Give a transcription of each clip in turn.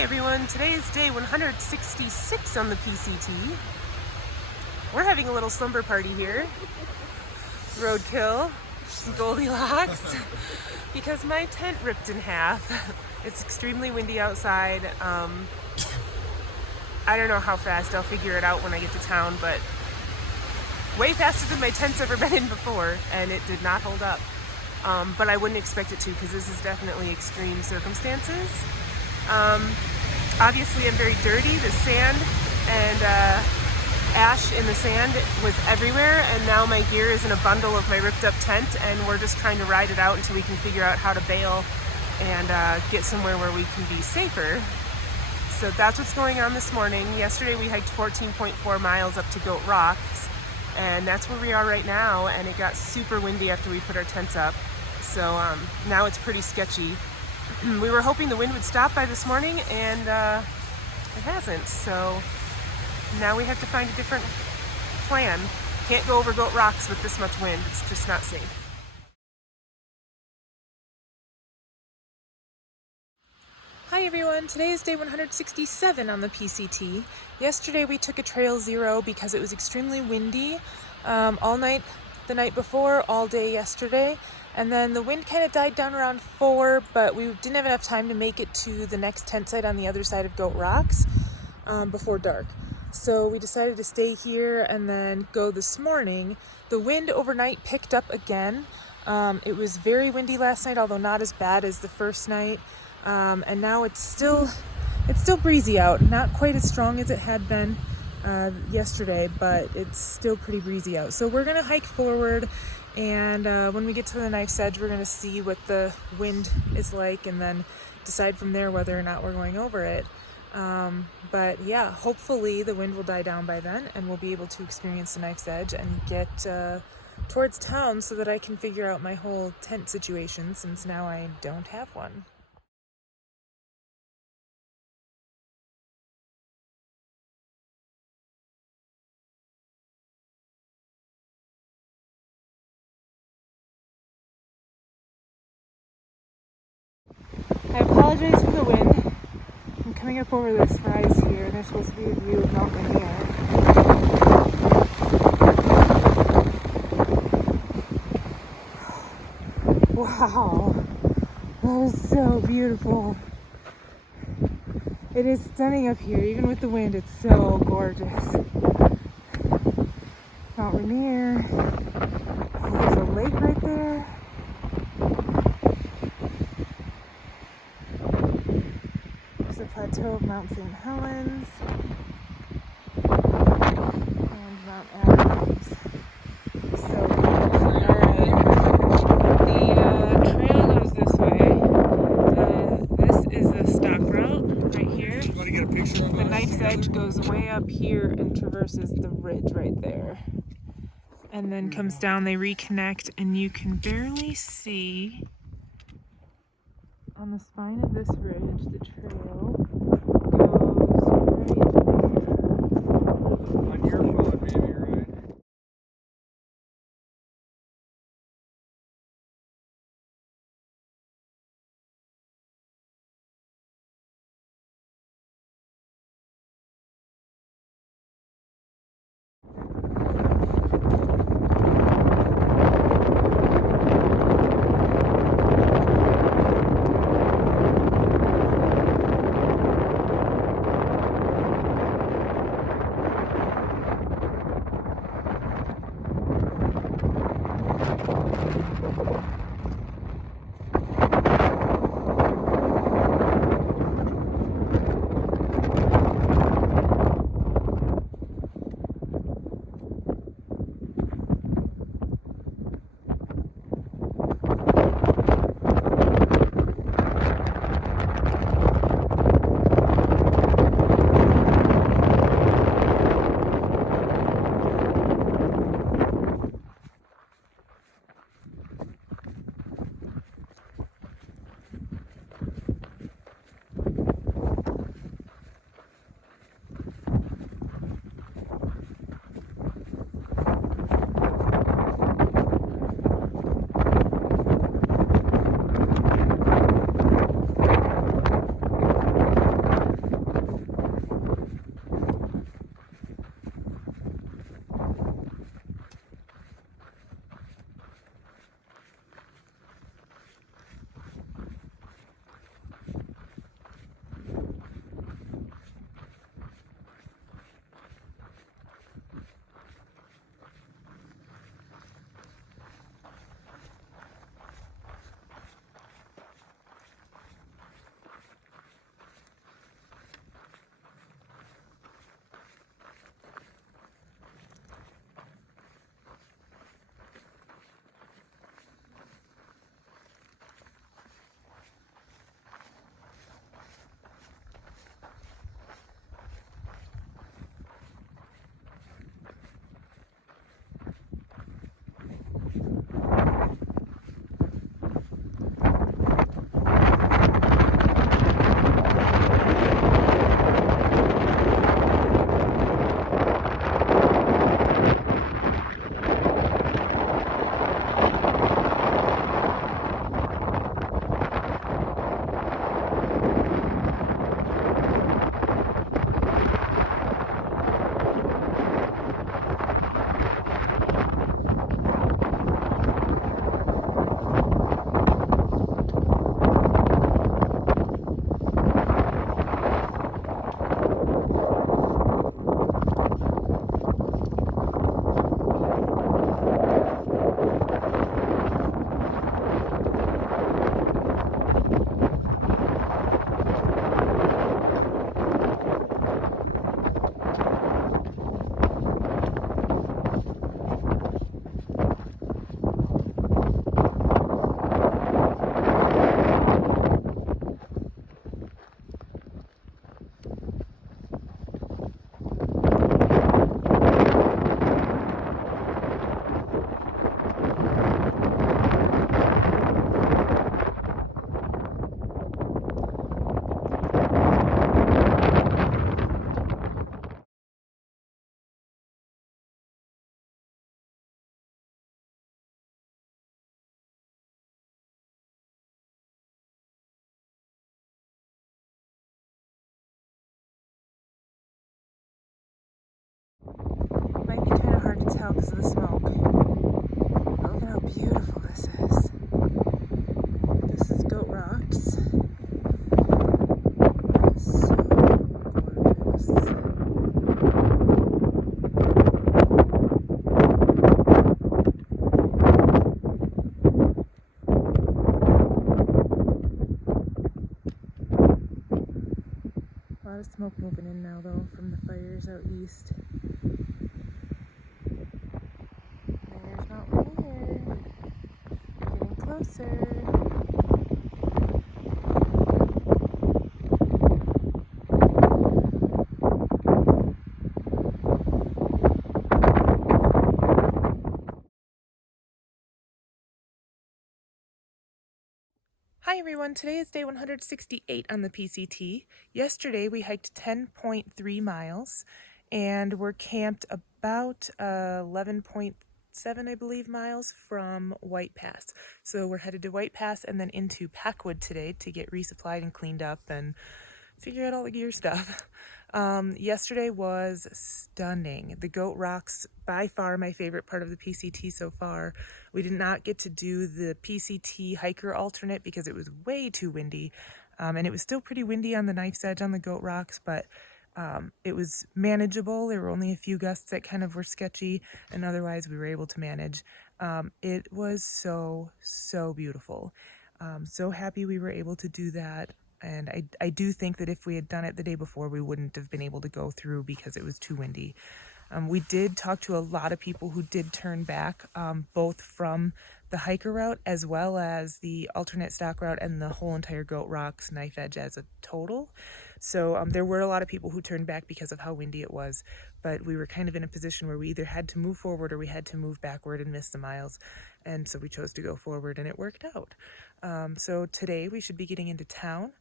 Hi everyone, today is day 166 on the PCT. We're having a little slumber party here. Roadkill, Goldilocks, because my tent ripped in half. It's extremely windy outside. I don't know how fast I'll figure it out when I get to town, but way faster than my tent's ever been in before, and it did not hold up. But I wouldn't expect it to, because this is definitely extreme circumstances. Obviously I'm very dirty. The sand and ash in the sand was everywhere, and now my gear is in a bundle of my ripped up tent, and we're just trying to ride it out until we can figure out how to bail and get somewhere where we can be safer. So that's what's going on this morning. Yesterday we hiked 14.4 miles up to Goat Rocks, and that's where we are right now, and it got super windy after we put our tents up. So now it's pretty sketchy. We were hoping the wind would stop by this morning, and it hasn't. So now we have to find a different plan. Can't go over Goat Rocks with this much wind. It's just not safe. Hi everyone, today is day 167 on the PCT. Yesterday we took a trail 0 because it was extremely windy all night the night before, all day yesterday, and then the wind kind of died down around 4, but we didn't have enough time to make it to the next tent site on the other side of Goat Rocks before dark. So we decided to stay here and then go this morning. The wind overnight picked up again. It was very windy last night, although not as bad as the first night. And now it's still breezy out, not quite as strong as it had been yesterday, but it's still pretty breezy out. So we're gonna hike forward, and when we get to the knife's edge, we're gonna see what the wind is like and then decide from there whether or not we're going over it. But yeah, hopefully the wind will die down by then and we'll be able to experience the knife's edge and get towards town so that I can figure out my whole tent situation, since now I don't have one. I apologize for the wind. I'm coming up over this rise here, and there's supposed to be a view of Mount Rainier. Wow, that is so beautiful. It is stunning up here, even with the wind. It's so gorgeous. Mount Rainier. Oh, there's a lake right there. The plateau of Mount St. Helens and Mount Adams. So, alright, the trail goes this way. This is the stock route right here. You want to get a picture of the knife's edge goes way up here and traverses the ridge right there, and then comes down. They reconnect, and you can barely see on the spine of this ridge. The trail goes right there. On your phone, maybe, right? because of the smoke. But look at how beautiful this is. This is Goat Rocks. So gorgeous. A lot of smoke moving in now though from the fires out east. There's Mount Rainier. Getting closer. Hi everyone, today is day 168 on the PCT. Yesterday we hiked 10.3 miles and we're camped about 11.7 I believe miles from White Pass. So we're headed to White Pass and then into Packwood today to get resupplied and cleaned up and figure out all the gear stuff. Yesterday was stunning. The Goat Rocks, by far my favorite part of the PCT so far. We did not get to do the PCT hiker alternate because it was way too windy. And it was still pretty windy on the Knife's Edge on the Goat Rocks, but it was manageable. There were only a few gusts that kind of were sketchy, and otherwise we were able to manage. It was so, so beautiful. So happy we were able to do that. And I do think that if we had done it the day before, we wouldn't have been able to go through because it was too windy. We did talk to a lot of people who did turn back, both from the hiker route as well as the alternate stock route and the whole entire Goat Rocks Knife Edge as a total. So there were a lot of people who turned back because of how windy it was, but we were kind of in a position where we either had to move forward or we had to move backward and miss the miles. And so we chose to go forward and it worked out. So today we should be getting into town.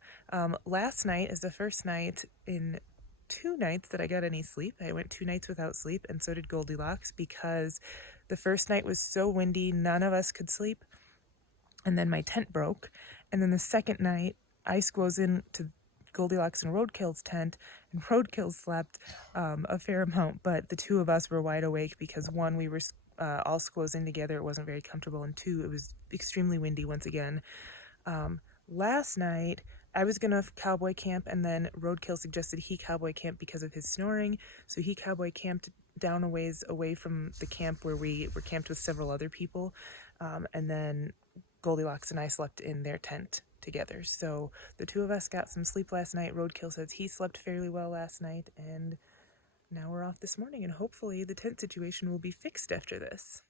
Last night is the first night in 2 nights that I got any sleep. I went 2 nights without sleep, and so did Goldilocks, because the first night was so windy, none of us could sleep. And then my tent broke. And then the second night, Ice goes into Goldilocks and Roadkill's tent, and Roadkill slept a fair amount, but the two of us were wide awake because one, we were all squoze in together, it wasn't very comfortable, and two, it was extremely windy once again. Last night, I was gonna cowboy camp, and then Roadkill suggested he cowboy camp because of his snoring, so he cowboy camped down a ways away from the camp where we were camped with several other people, and then Goldilocks and I slept in their tent together. So the two of us got some sleep last night. Roadkill says he slept fairly well last night, and now we're off this morning, and hopefully the tent situation will be fixed after this.